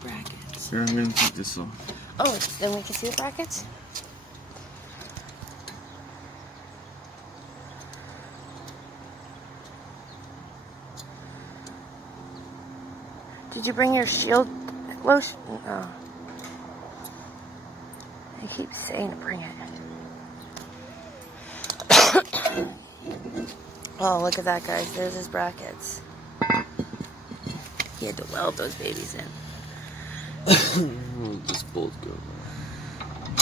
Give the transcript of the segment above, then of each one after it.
Brackets. Here, I'm gonna take this off. Oh, then we can see the brackets? Did you bring your shield lotion? Oh. I keep saying to bring it. Oh, look at that, guys. There's his brackets. He had to weld those babies in. This bolt go.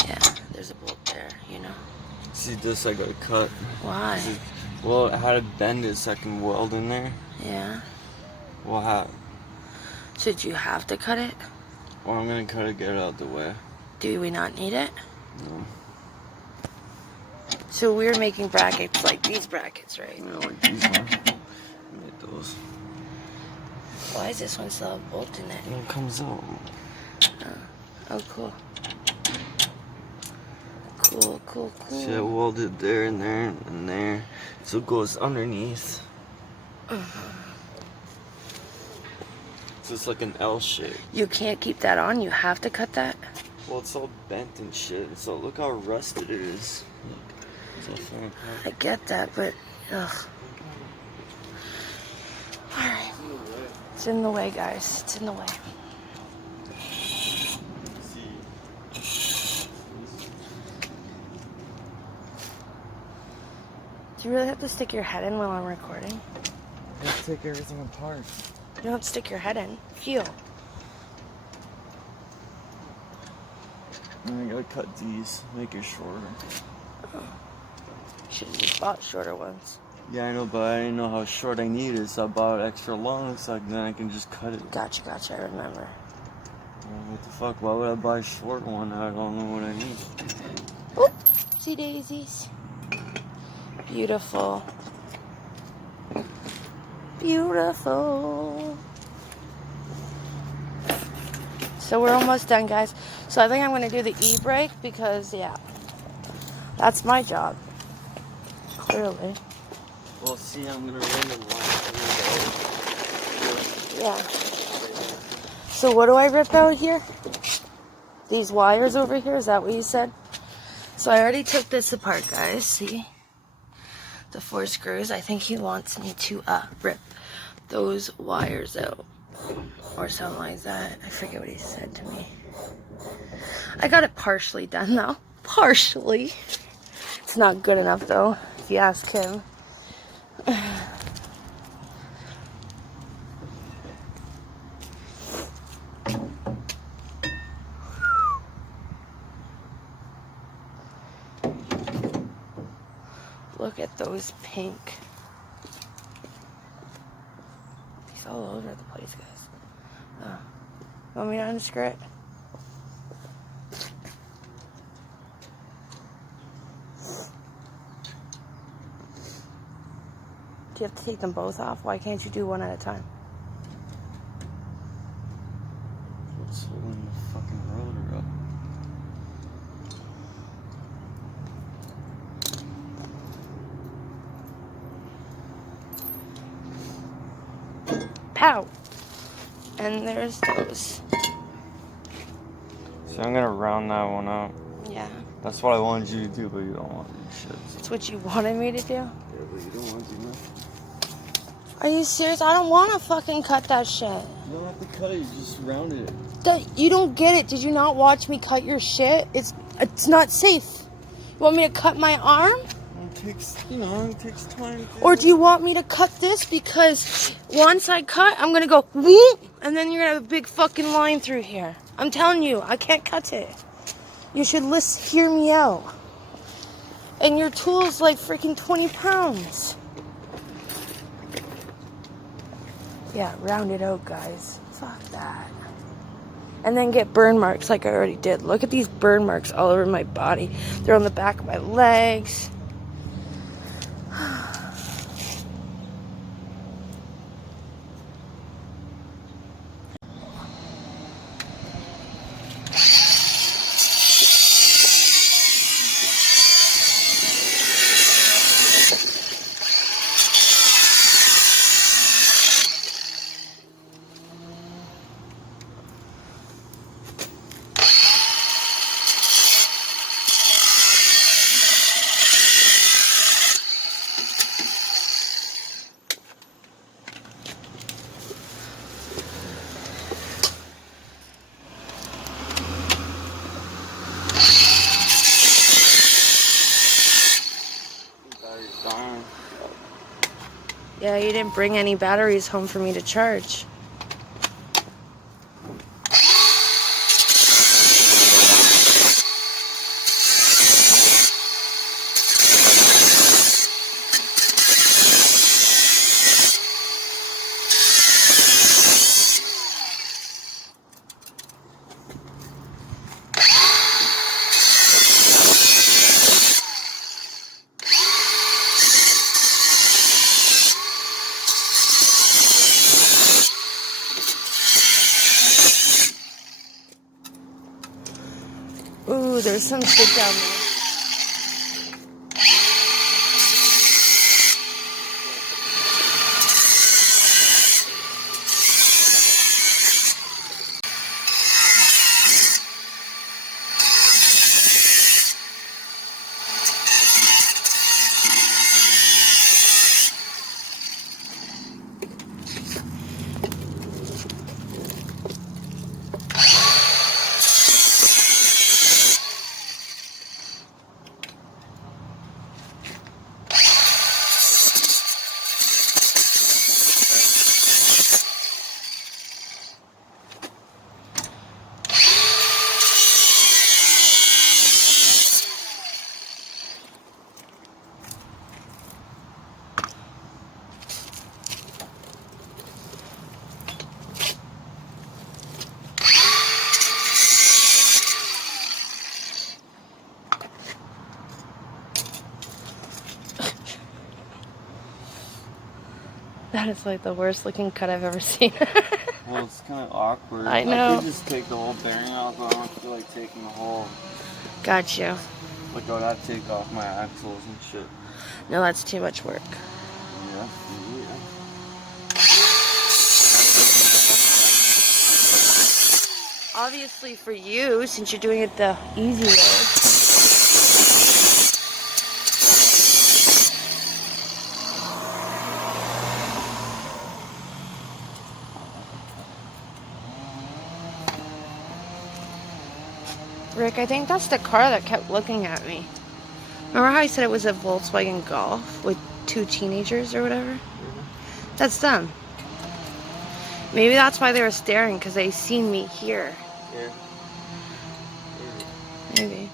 Yeah, there's a bolt there, you know. See this? I gotta cut. Why? Well, I had to bend it so I can weld in there. Yeah. Well, how? Should you have to cut it? Well, I'm gonna cut it, get it out the way. Do we not need it? No. So we're making brackets like these brackets, right? Yeah, like these ones. Make those. Why is this one still have a bolt in it? And it comes out. Oh, cool. Cool, cool, cool. See, I welded there and there and there. So it goes underneath. So it's like an L shape. You can't keep that on? You have to cut that? Well, it's all bent and shit. So look how rusted it is. Look. It's all falling apart. I get that, but ugh. Alright. It's in the way, guys. It's in the way. Do you really have to stick your head in while I'm recording? I have to take everything apart. You don't have to stick your head in. Feel. And I gotta cut these, make it shorter. Oh. You should have just bought shorter ones. Yeah, I know, but I didn't know how short I needed, so I bought extra long so then I can just cut it. Gotcha, I remember. Well, what the fuck? Why would I buy a short one? I don't know what I need. Oopsie daisies. Beautiful. Beautiful. So we're almost done, guys. So I think I'm going to do the e-brake because, yeah, that's my job. Clearly. Well, see, I'm gonna run the line. Yeah. So what do I rip out here? These wires over here? Is that what you said? So I already took this apart, guys. See? The 4 screws. I think he wants me to rip those wires out. Or something like that. I forget what he said to me. I got it partially done, though. Partially. It's not good enough, though, if you ask him. Look at those pink. He's all over the place, guys. Oh. Want me to unscrew it? Do you have to take them both off? Why can't you do one at a time? What's holding the fucking rotor up? Pow! And there's those. So I'm gonna round that one out. Yeah. That's what I wanted you to do, but you don't want to do shit. So. That's what you wanted me to do? Yeah, but you don't want to do nothing. Are you serious? I don't want to fucking cut that shit. You don't have to cut it, you just rounded it. You don't get it. Did you not watch me cut your shit? It's not safe. You want me to cut my arm? It takes, it takes time. Or do you want me to cut this? Because once I cut, I'm going to go whoop, and then you're going to have a big fucking line through here. I'm telling you, I can't cut it. You should hear me out. And your tool's like freaking 20 pounds. Yeah, round it out, guys. Fuck that. And then get burn marks like I already did. Look at these burn marks all over my body. They're on the back of my legs. Yeah, you didn't bring any batteries home for me to charge. Ooh, there's some shit down there. That is like the worst looking cut I've ever seen. Well, it's kind of awkward. I know. I could just take the whole bearing off, but I don't feel like taking the whole. Got you. Like, I would have to take off my axles and shit. No, that's too much work. Yeah. Obviously for you, since you're doing it the easy way. Rick, I think that's the car that kept looking at me. Remember how I said it was a Volkswagen Golf with 2 teenagers or whatever? Mm-hmm. That's them. Maybe that's why they were staring, because they seen me here. Yeah. Maybe.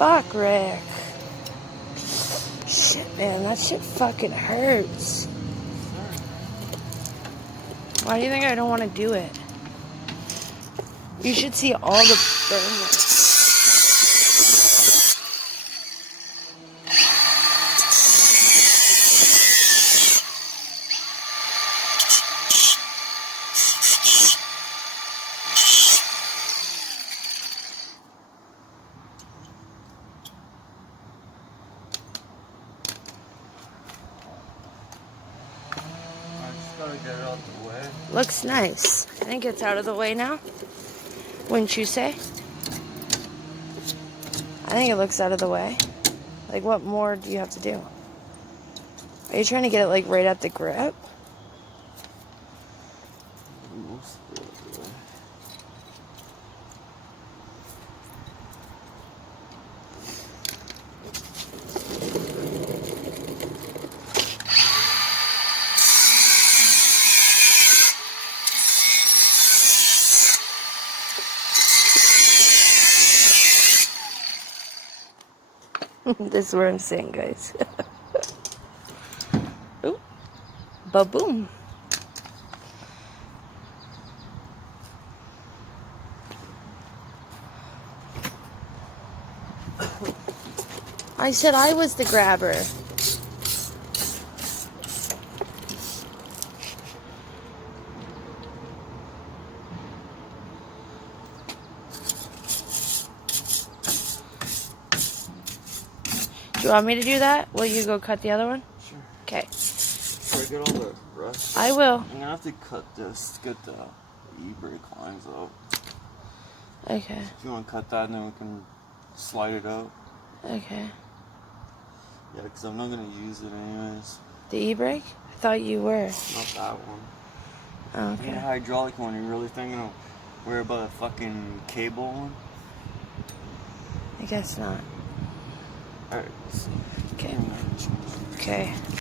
Fuck, Rick. Shit, man, that shit fucking hurts. Why do you think I don't want to do it? You should see all the burn marks. Gotta get it out the way. Looks nice. I think it's out of the way now. Wouldn't you say? I think it looks out of the way. Like, what more do you have to do? Are you trying to get it, like, right at the grip? Most of it out the way. This is what I'm saying, guys. Ooh. Ba-boom. I said I was the grabber. Do you want me to do that? Will you go cut the other one? Sure. Okay. Try to get all the rust. I will. I'm gonna have to cut this to get the e-brake lines out. Okay. If you want to cut that, and then we can slide it out. Okay. Yeah, because I'm not going to use it anyways. The e-brake? I thought you were. Not that one. Oh, The okay. hydraulic one, you really thinking of worry about a fucking cable one? I guess not. Alright. Okay. Okay.